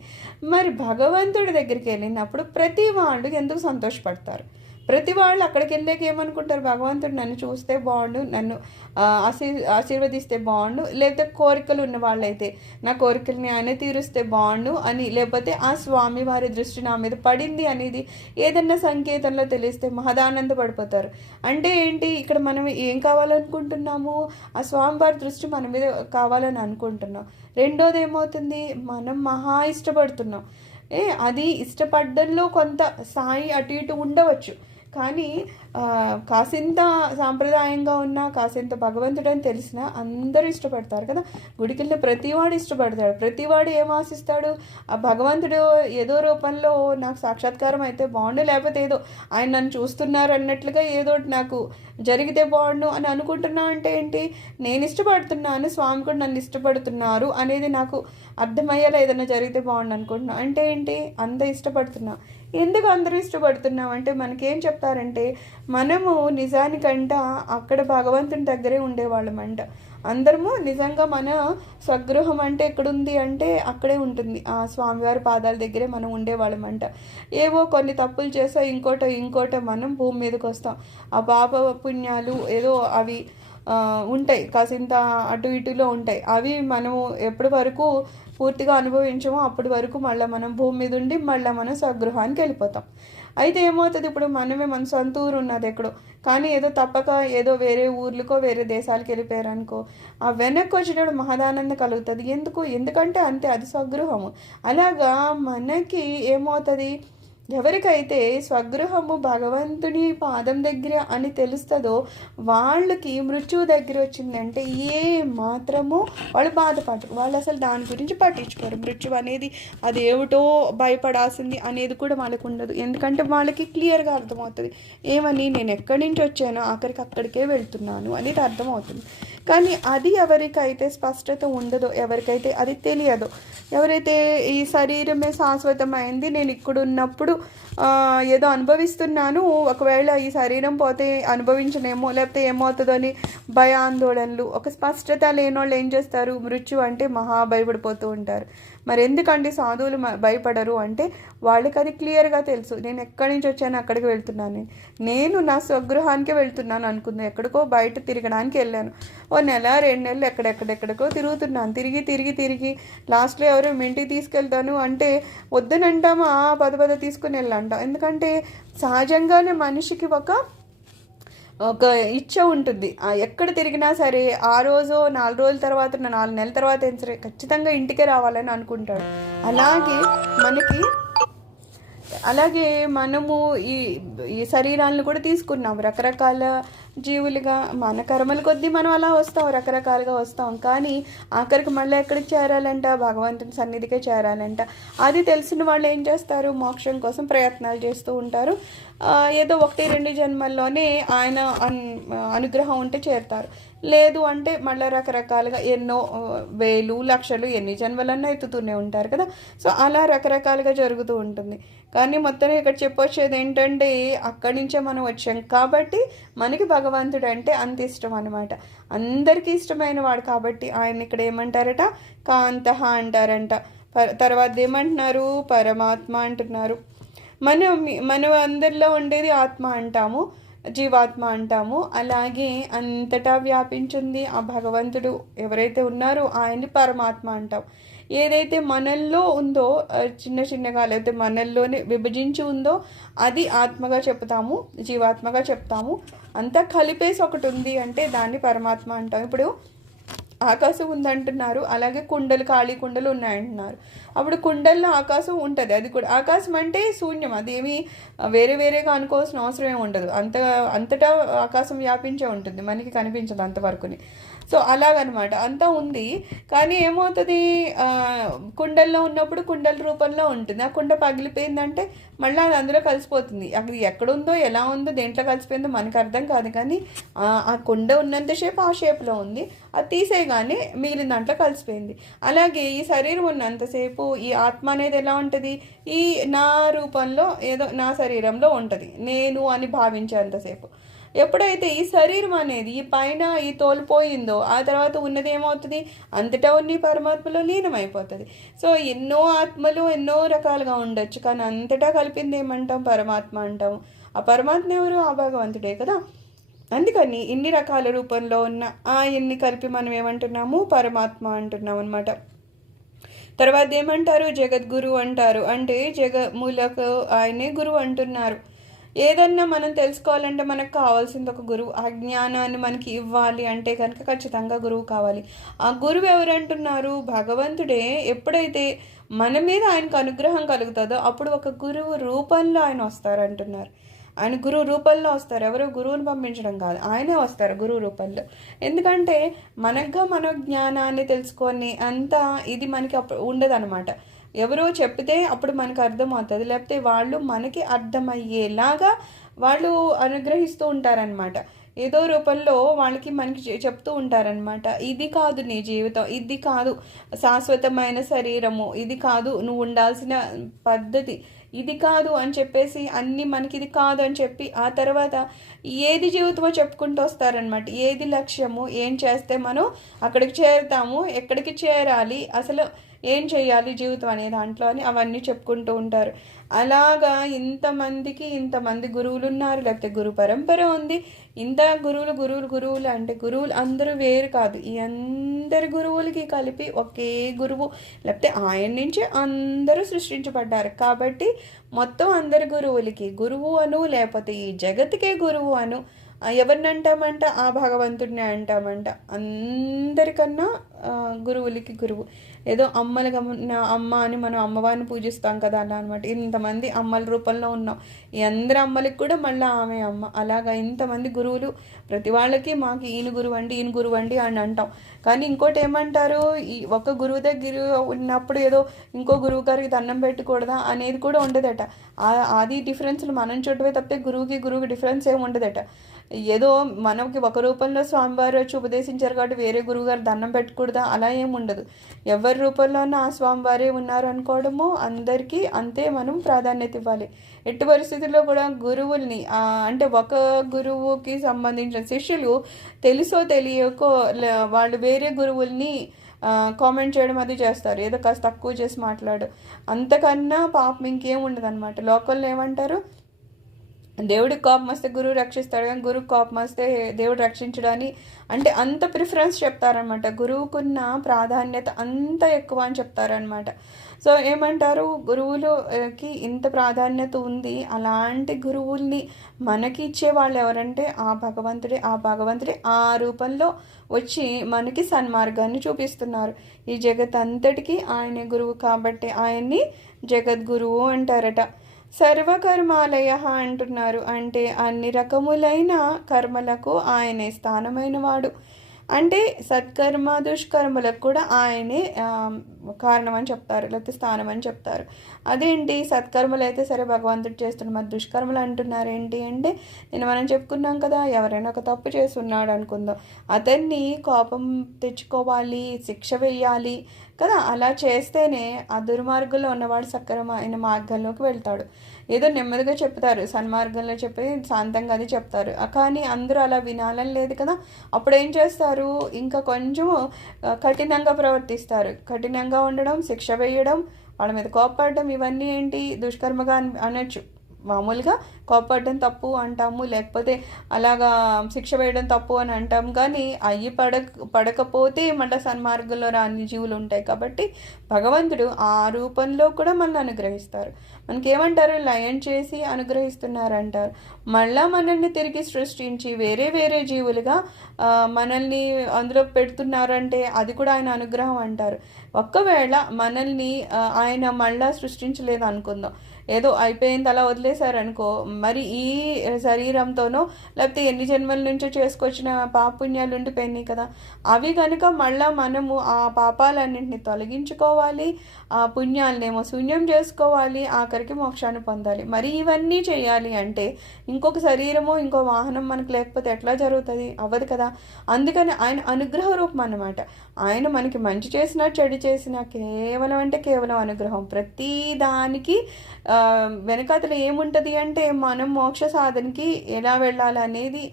మరి భగవంతుడి దగ్గరికి వెళ్ళినప్పుడు ప్రతి వాళ్ళు ఎందుకు సంతోషపడతారు? ప్రతి వాళ్ళు అక్కడికి వెళ్ళాక ఏమనుకుంటారు? భగవంతుడు నన్ను చూస్తే బాగుండు, నన్ను ఆశీర్వదిస్తే బాగుండు, లేకపోతే కోరికలు ఉన్న వాళ్ళైతే నా కోరికల్ని ఆయన తీరుస్తే బాగుండు అని, లేకపోతే ఆ స్వామి వారి దృష్టి నా మీద పడింది అనేది ఏదన్నా సంకేతంలో తెలిస్తే మహదానంద పడిపోతారు. అంటే ఏంటి? ఇక్కడ మనం ఏం కావాలనుకుంటున్నాము? ఆ స్వామివారి దృష్టి మన మీద కావాలని అనుకుంటున్నాం. రెండోది ఏమవుతుంది? మనం మహా ఇష్టపడుతున్నాం. అది ఇష్టపడ్డంలో కొంత సాయి అటు ఇటు ఉండవచ్చు, కానీ కాసింత సాంప్రదాయంగా ఉన్నా కాసింత భగవంతుడు అని తెలిసినా అందరూ ఇష్టపడతారు కదా. గుడికి ప్రతివాడు ఇష్టపడతాడు. ప్రతివాడు ఏం ఆశిస్తాడు? ఆ భగవంతుడు ఏదో రూపంలో నాకు సాక్షాత్కారం అయితే బాగుండు, లేకపోతే ఏదో ఆయన నన్ను చూస్తున్నారు అన్నట్లుగా ఏదో నాకు జరిగితే బాగుండు అని అనుకుంటున్నా. అంటే ఏంటి? నేను ఇష్టపడుతున్నాను, స్వామి కూడా నన్ను ఇష్టపడుతున్నారు అనేది నాకు అర్థమయ్యేలా ఏదైనా జరిగితే బాగుండు అనుకుంటున్నా. అంటే ఏంటి? అంత ఇష్టపడుతున్నా. ఎందుకు అందరూ ఇష్టపడుతున్నాం అంటే మనకేం చెప్తారంటే, మనము నిజానికంట అక్కడ భగవంతుని దగ్గరే ఉండేవాళ్ళమంట. అందరము నిజంగా మన స్వగృహం అంటే ఎక్కడుంది అంటే అక్కడే ఉంటుంది, ఆ స్వామివారి పాదాల దగ్గరే మనం ఉండేవాళ్ళమంట. ఏవో కొన్ని తప్పులు చేసా ఇంకోటో మనం భూమి మీదకి వస్తాం. ఆ పాప పుణ్యాలు ఏదో అవి ఉంటాయి, కాసింత అటు ఇటులో ఉంటాయి. అవి మనము ఎప్పటి వరకు పూర్తిగా అనుభవించమో అప్పటి వరకు మళ్ళీ మనం భూమి మీద ఉండి మళ్ళీ మనం స్వగృహానికి వెళ్ళిపోతాం. అయితే ఏమవుతుంది? ఇప్పుడు మన సొంత ఊరు ఉన్నది ఎక్కడో, కానీ ఏదో తప్పక ఏదో వేరే ఊర్లకో వేరే దేశాలకు వెళ్ళిపోయారనుకో, ఆ వెనక్కి వచ్చేటప్పుడు మహదానందం కలుగుతుంది. ఎందుకంటే అంతే, అది స్వగృహము. అలాగా మనకి ఏమవుతుంది? ఎవరికైతే స్వగృహము భగవంతుని పాదం దగ్గర అని తెలుస్తుందో వాళ్ళకి మృత్యువు దగ్గర వచ్చిందంటే ఏ మాత్రమో వాళ్ళు బాధపడరు. వాళ్ళు అసలు దాని గురించి పట్టించుకోరు. మృత్యువు అనేది అది ఏమిటో భయపడాల్సింది అనేది కూడా వాళ్ళకు ఉండదు. ఎందుకంటే వాళ్ళకి క్లియర్గా అర్థమవుతుంది ఏమని, నేను ఎక్కడి నుంచి వచ్చానో ఆఖరికి అక్కడికే వెళ్తున్నాను అనేది అర్థమవుతుంది. కానీ అది ఎవరికైతే స్పష్టత ఉండదో, ఎవరికైతే అది తెలియదో, ఎవరైతే ఈ శరీరమే శాశ్వతమైంది, నేను ఇక్కడ ఉన్నప్పుడు ఏదో అనుభవిస్తున్నాను, ఒకవేళ ఈ శరీరం పోతే అనుభవించనేమో లేకపోతే ఏమవుతుందో అని భయాందోళనలు, ఒక స్పష్టత లేనోళ్ళు ఏం చేస్తారు? మృత్యు అంటే మహా భయపడిపోతూ ఉంటారు. మరి ఎందుకంటే సాధువులు భయపడరు అంటే వాళ్ళకి అది క్లియర్గా తెలుసు, నేను ఎక్కడి నుంచి వచ్చాను అక్కడికి వెళ్తున్నాను, నేను నా స్వగృహానికే వెళ్తున్నాను అనుకుంది, ఎక్కడికో బయట తిరగడానికి వెళ్ళాను, ఓ నెల 2 నెలలు ఎక్కడెక్కడెక్కడికో తిరుగుతున్నాను, తిరిగి లాస్ట్లో ఎవరో మీ ఇంటికి తీసుకెళ్తాను అంటే వద్దనంటామా, పద తీసుకుని వెళ్ళంటాం. ఎందుకంటే సహజంగానే మనిషికి ఒక ఇచ్చ ఉంటుంది. ఎక్కడ తిరిగినా సరే ఆ రోజు 4 రోజుల తర్వాత 4 నెలల తర్వాత అయినా సరే ఖచ్చితంగా ఇంటికే రావాలని అనుకుంటాడు. అలాగే మనము ఈ శరీరాలను కూడా తీసుకున్నాం, రకరకాల జీవులుగా మన కర్మల కొద్దీ మనం అలా వస్తాం, రకరకాలుగా వస్తాం. కానీ ఆఖరికి మళ్ళీ ఎక్కడికి చేరాలంట? భగవంతుని సన్నిధికే చేరాలంట. అది తెలిసిన వాళ్ళు ఏం చేస్తారు? మోక్షం కోసం ప్రయత్నాలు చేస్తూ ఉంటారు. ఏదో 1-2 జన్మల్లోనే ఆయన అనుగ్రహం ఉంటే చేరుతారు. లేదు అంటే మళ్ళీ రకరకాలుగా ఎన్నో వేలు లక్షలు ఎన్ని జన్మలన్నా ఎత్తుతూనే ఉంటారు కదా. సో అలా రకరకాలుగా జరుగుతూ ఉంటుంది. కానీ మొత్తం ఇక్కడ చెప్పొచ్చేది ఏంటంటే, అక్కడి నుంచే మనం వచ్చాం కాబట్టి మనకి భగవంతుడు అంటే అంత ఇష్టం అనమాట. అందరికీ ఇష్టమైన వాడు కాబట్టి ఆయన ఇక్కడ ఏమంటారట? కాంతః అంటారంట. తర్వాత ఏమంటున్నారు? పరమాత్మ అంటున్నారు. మనం అందరిలో ఉండేది ఆత్మ అంటాము, జీవాత్మ అంటాము. అలాగే అంతటా వ్యాపించింది ఆ భగవంతుడు ఎవరైతే ఉన్నారో ఆయన్ని పరమాత్మ అంటాం. ఏదైతే మనల్లో ఉందో చిన్నగా లేకపోతే మనల్లోనే విభజించి ఉందో అది ఆత్మగా చెప్తాము, జీవాత్మగా చెప్తాము. అంతా కలిపేసి ఒకటి ఉంది అంటే దాన్ని పరమాత్మ అంటాం. ఇప్పుడు ఆకాశం ఉందంటున్నారు, అలాగే ఖాళీ కుండలు ఉన్నాయంటున్నారు. అప్పుడు కుండల్లో ఆకాశం ఉంటుంది, అది కూడా ఆకాశం అంటే శూన్యం, అదేమి వేరేగా అనుకోవాల్సిన అవసరం ఏమి ఉండదు. అంతటా ఆకాశం వ్యాపించే ఉంటుంది, మనకి కనిపించదు అంతవరకుని. సో అలాగనమాట అంతా ఉంది. కానీ ఏమవుతుంది, కుండల్లో ఉన్నప్పుడు కుండల రూపంలో ఉంటుంది. ఆ కుండ పగిలిపోయిందంటే మళ్ళీ అది అందులో కలిసిపోతుంది. అది ఎక్కడుందో ఎలా ఉందో దేంట్లో కలిసిపోయిందో మనకు అర్థం కాదు, కానీ ఆ కుండ ఉన్నంతసేపు ఆ షేప్లో ఉంది. అది తీసేయగానే మిగిలిన దాంట్లో కలిసిపోయింది. అలాగే ఈ శరీరం ఉన్నంతసేపు ఈ ఆత్మ అనేది ఎలా ఉంటుంది, ఈ నా రూపంలో ఏదో నా శరీరంలో ఉంటుంది నేను అని భావించేంతసేపు. ఎప్పుడైతే ఈ శరీరం అనేది ఈ పైన ఈ తోలిపోయిందో ఆ తర్వాత ఉన్నది ఏమవుతుంది, అంతటా ఉన్న పరమాత్మలో లీనమైపోతుంది. సో ఎన్నో ఆత్మలు ఎన్నో రకాలుగా ఉండొచ్చు, కానీ అంతటా కలిపింది ఏమంటాం, పరమాత్మ అంటాము. ఆ పరమాత్మ ఎవరు, ఆ భగవంతుడే కదా. అందుకని ఇన్ని రకాల రూపంలో ఉన్న ఎన్ని కలిపి మనం ఏమంటున్నాము, పరమాత్మ అంటున్నాం అనమాట. తర్వాత ఏమంటారు, జగద్గురు అంటారు. అంటే జగములకు ఆయనే గురువు అంటున్నారు. ఏదన్నా మనం తెలుసుకోవాలంటే మనకు కావాల్సింది ఒక గురువు. ఆ జ్ఞానాన్ని మనకి ఇవ్వాలి అంటే కనుక ఖచ్చితంగా గురువు కావాలి. ఆ గురువు ఎవరు అంటున్నారు, భగవంతుడే. ఎప్పుడైతే మన మీద ఆయనకు అనుగ్రహం కలుగుతుందో అప్పుడు ఒక గురువు రూపంలో ఆయన వస్తారంటున్నారు. ఆయన గురువు రూపంలో వస్తారు. ఎవరో గురువుని పంపించడం కాదు, ఆయనే వస్తారు గురువు రూపంలో. ఎందుకంటే మనగా మన జ్ఞానాన్ని తెలుసుకొని అంతా ఇది మనకి అప్పుడు ఉండదన్నమాట. ఎవరో చెప్తే అప్పుడు మనకు అర్థమవుతుంది, లేకపోతే వాళ్ళు మనకి అర్థమయ్యేలాగా వాళ్ళు అనుగ్రహిస్తూ ఉంటారనమాట. ఏదో రూపంలో మనకి చెప్తూ ఉంటారనమాట. ఇది కాదు నీ జీవితం, ఇది కాదు శాశ్వతమైన శరీరము, ఇది కాదు నువ్వు ఉండాల్సిన పద్ధతి, ఇది కాదు అని చెప్పేసి అన్నీ మనకి ఇది కాదు అని చెప్పి ఆ తర్వాత ఏది జీవితమో చెప్పుకుంటూ వస్తారనమాట. ఏది లక్ష్యము, ఏం చేస్తే మనం అక్కడికి చేరుతాము, ఎక్కడికి చేరాలి, అసలు ఏం చేయాలి జీవితం అనే దాంట్లో అని అవన్నీ చెప్పుకుంటూ ఉంటారు. అలాగా ఇంతమంది గురువులు ఉన్నారు, లేకపోతే గురు పరంపర ఉంది. ఇంత గురువులు అంటే గురువులు అందరూ వేరు కాదు. ఈ అందరి గురువులకి కలిపి ఒకే గురువు, లేకపోతే ఆయన నుంచి అందరూ సృష్టించబడ్డారు. కాబట్టి మొత్తం అందరి గురువులకి గురువు అను, లేకపోతే ఈ జగత్తుకే గురువు అను. ఎవరిని అంటామంట, ఆ భగవంతుడిని అంటామంట. అందరికన్నా గురువులకి గురువు. ఏదో అమ్మలుగా అమ్మ అని మనం అమ్మవారిని పూజిస్తాం కదా, అలా అనమాట. ఇంతమంది అమ్మల రూపంలో ఉన్నాం. ఈ అందరి అమ్మలకి కూడా మళ్ళీ ఆమె అమ్మ. అలాగా ఇంతమంది గురువులు, ప్రతి వాళ్ళకి మాకు ఈయన గురువు అండి అని అంటాం. కానీ ఇంకోటి ఏమంటారు, ఈ ఒక గురువు దగ్గర ఉన్నప్పుడు ఏదో ఇంకో గురువు గారికి దండం పెట్టకూడదా అనేది కూడా ఉండదట. అది డిఫరెన్స్లు మనం చూడటమే తప్పితే గురువుకి డిఫరెన్స్ ఏమి ఉండదట. ఏదో మనకి ఒక రూపంలో స్వామివారు వచ్చి ఉపదేశించారు కాబట్టి వేరే గురువుగారు దండం పెట్టకూడదా అలా ఏమి ఉండదు. ఎవరి రూపంలోనూ ఆ స్వామివారే ఉన్నారు అనుకోవడము అందరికీ అంతే మనం ప్రాధాన్యత ఇవ్వాలి. ఎట్టి పరిస్థితుల్లో కూడా గురువుల్ని అంటే ఒక గురువుకి సంబంధించిన శిష్యులు తెలుసో తెలియకో వాళ్ళు వేరే గురువుల్ని కామెంట్ చేయడం అది చేస్తారు. ఏదో కాస్త తక్కువ చేసి మాట్లాడు, అంతకన్నా పాపం ఇంకేం ఉండదు అనమాట. లోకల్లో ఏమంటారు, దేవుడికి కోపం వస్తే గురువు రక్షిస్తాడు, కానీ గురువుకి కోపం వస్తే దేవుడు రక్షించడాన్ని అంటే అంత ప్రిఫరెన్స్ చెప్తారనమాట. గురువుకున్న ప్రాధాన్యత అంత ఎక్కువ అని చెప్తారనమాట. సో ఏమంటారు, గురువులకి ఇంత ప్రాధాన్యత ఉంది. అలాంటి గురువుల్ని మనకి ఇచ్చే వాళ్ళు ఎవరంటే ఆ భగవంతుడే ఆ రూపంలో వచ్చి మనకి సన్మార్గాన్ని చూపిస్తున్నారు. ఈ జగత్ అంతటికీ ఆయనే గురువు కాబట్టి ఆయన్ని జగద్గురువు అంటారట. సర్వకర్మాలయ అంటున్నారు. అంటే అన్ని రకములైన కర్మలకు ఆయనే స్థానమైన వాడు. అంటే సత్కర్మ దుష్కర్మలకు కూడా ఆయనే కారణం అని చెప్తారు, లేకపోతే స్థానం అని చెప్తారు. అదేంటి, సత్కర్మలు అయితే సరే భగవంతుడు చేస్తున్నాడు, మరి దుష్కర్మలు అంటున్నారు ఏంటి అంటే, మనం చెప్పుకున్నాం కదా, ఎవరైనా ఒక తప్పు చేస్తున్నాడు అనుకుందాం, అతన్ని కోపం తెచ్చుకోవాలి, శిక్ష వేయాలి కదా. అలా చేస్తేనే ఆ దుర్మార్గంలో ఉన్నవాడు సక్రమైన మార్గంలోకి వెళ్తాడు. ఏదో నెమ్మదిగా చెప్తారు, సన్మార్గంలో చెప్పి శాంతంగా అది చెప్తారు, కానీ అందరూ అలా వినాలని లేదు కదా. అప్పుడు ఏం చేస్తారు, ఇంకా కొంచెము కఠినంగా ప్రవర్తిస్తారు. కఠినంగా ఉండడం, శిక్ష వేయడం, వాళ్ళ మీద కోపపడడం, ఇవన్నీ ఏంటి దుష్కర్మగా అనొచ్చు. మామూలుగా కోపడడం తప్పు అంటాము, లేకపోతే అలాగా శిక్ష వేయడం తప్పు అని అంటాం. కానీ పడకపోతే మళ్ళీ సన్మార్గంలో రాని జీవులు ఉంటాయి. కాబట్టి భగవంతుడు ఆ రూపంలో కూడా మనల్ని అనుగ్రహిస్తారు. మనకేమంటారు, లయం చేసి అనుగ్రహిస్తున్నారు అంటారు. మళ్ళా మనల్ని తిరిగి సృష్టించి వేరే వేరే జీవులుగా మనల్ని అందులో పెడుతున్నారంటే అది కూడా ఆయన అనుగ్రహం అంటారు. ఒక్కవేళ మనల్ని ఆయన మళ్ళా సృష్టించలేదు అనుకుందాం, ఏదో అయిపోయింది అలా వదిలేశారనుకో, మరి ఈ శరీరంతోనో లేకపోతే ఎన్ని జన్మల నుంచో చేసుకొచ్చిన పాపుణ్యాలు ఉండిపోయినాయి కదా, అవి కనుక మళ్ళీ మనము ఆ పాపాలన్నింటినీ తొలగించుకోవాలి, ఆ పుణ్యాలనేమో శూన్యం చేసుకోవాలి, ఆఖరికి మోక్షాన్ని పొందాలి. మరి ఇవన్నీ చేయాలి అంటే ఇంకొక శరీరము ఇంకో వాహనం మనకు లేకపోతే ఎట్లా జరుగుతుంది? అవ్వదు కదా. అందుకని ఆయన అనుగ్రహ రూపం అన్నమాట. ఆయన మనకి మంచి చేసినా చెడు చేసినా కేవలం అంటే కేవలం అనుగ్రహం. ప్రతి దానికి వెనకాతల ఏముంటుంది అంటే మనం మోక్ష సాధనకి ఎలా వెళ్ళాలి అనేది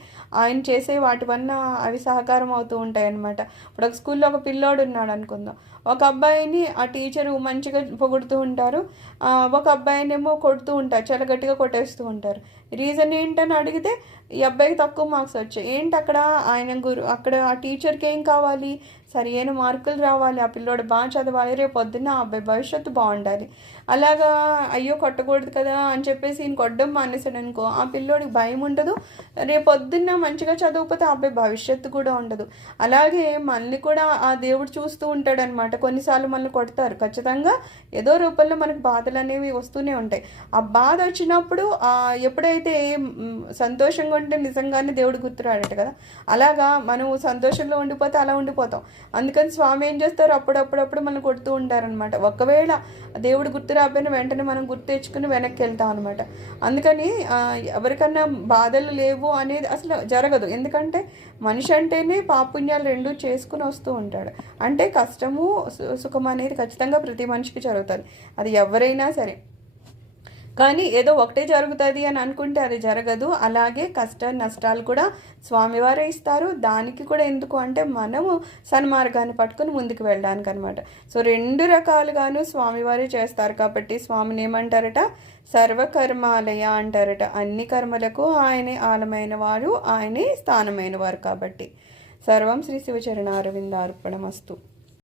ఆయన చేసే వాటి వల్ల అవి సహకారం అవుతూ ఉంటాయి అన్నమాట. ఇప్పుడు ఒక స్కూల్లో ఒక పిల్లోడు ఉన్నాడు అనుకుందాం. ఒక అబ్బాయిని ఆ టీచరు మంచిగా పొగుడుతూ ఉంటారు, ఒక అబ్బాయినేమో కొడుతూ ఉంటారు, చాలా గట్టిగా కొట్టేస్తూ ఉంటారు. రీజన్ ఏంటని అడిగితే ఈ అబ్బాయికి తక్కువ మార్క్స్ వచ్చాయి. ఏంటి అక్కడ అక్కడ ఆ టీచర్కి ఏం కావాలి? సరి అయిన మార్కులు రావాలి, ఆ పిల్లోడు బాగా చదవాలి, రేపు పొద్దున్న ఆ అబ్బాయి భవిష్యత్తు బాగుండాలి. అలాగా అయ్యో కొట్టకూడదు కదా అని చెప్పేసి ఈయన కొట్టడం మానేసాడు అనుకో, ఆ పిల్లోడికి భయం ఉండదు, రేపు పొద్దున్న మంచిగా చదవకపోతే ఆ అబ్బాయి భవిష్యత్తు కూడా ఉండదు. అలాగే మనల్ని కూడా ఆ దేవుడు చూస్తూ ఉంటాడనమాట. కొన్నిసార్లు మనల్ని కొడతారు, ఖచ్చితంగా ఏదో రూపంలో మనకు బాధలు అనేవి వస్తూనే ఉంటాయి. ఆ బాధ వచ్చినప్పుడు ఎప్పుడైతే సంతోషంగా ఉంటే నిజంగానే దేవుడు గుర్తురాడట కదా, అలాగా మనం సంతోషంలో ఉండిపోతే అలా ఉండిపోతాం. అందుకని స్వామి ఏం చేస్తారు, అప్పుడప్పుడు మనం కొడుతూ ఉంటారనమాట. ఒకవేళ దేవుడు గుర్తు రాకపోయినా వెంటనే మనం గుర్తు తెచ్చుకుని వెనక్కి వెళ్తాం అనమాట. అందుకని ఎవరికన్నా బాధలు లేవు అనేది అసలు జరగదు. ఎందుకంటే మనిషి అంటేనే పాపుణ్యాలు రెండు చేసుకుని వస్తూ ఉంటాడు. అంటే కష్టము సుఖం అనేది ఖచ్చితంగా ప్రతి మనిషికి జరుగుతుంది, అది ఎవరైనా సరే. కానీ ఏదో ఒకటే జరుగుతుంది అని అనుకుంటే అది జరగదు. అలాగే కష్ట నష్టాలు కూడా స్వామివారే ఇస్తారు. దానికి కూడా ఎందుకు అంటే మనము సన్మార్గాన్ని పట్టుకుని ముందుకు వెళ్ళడానికి అనమాట. సో రెండు రకాలుగాను స్వామివారే చేస్తారు. కాబట్టి స్వామిని ఏమంటారట? సర్వకర్మాలయ అంటారట. అన్ని కర్మలకు ఆయనే ఆలమైన వారు, ఆయనే స్థానమైన వారు. కాబట్టి సర్వం శ్రీ శివచరణారవిందార్పణమస్తు.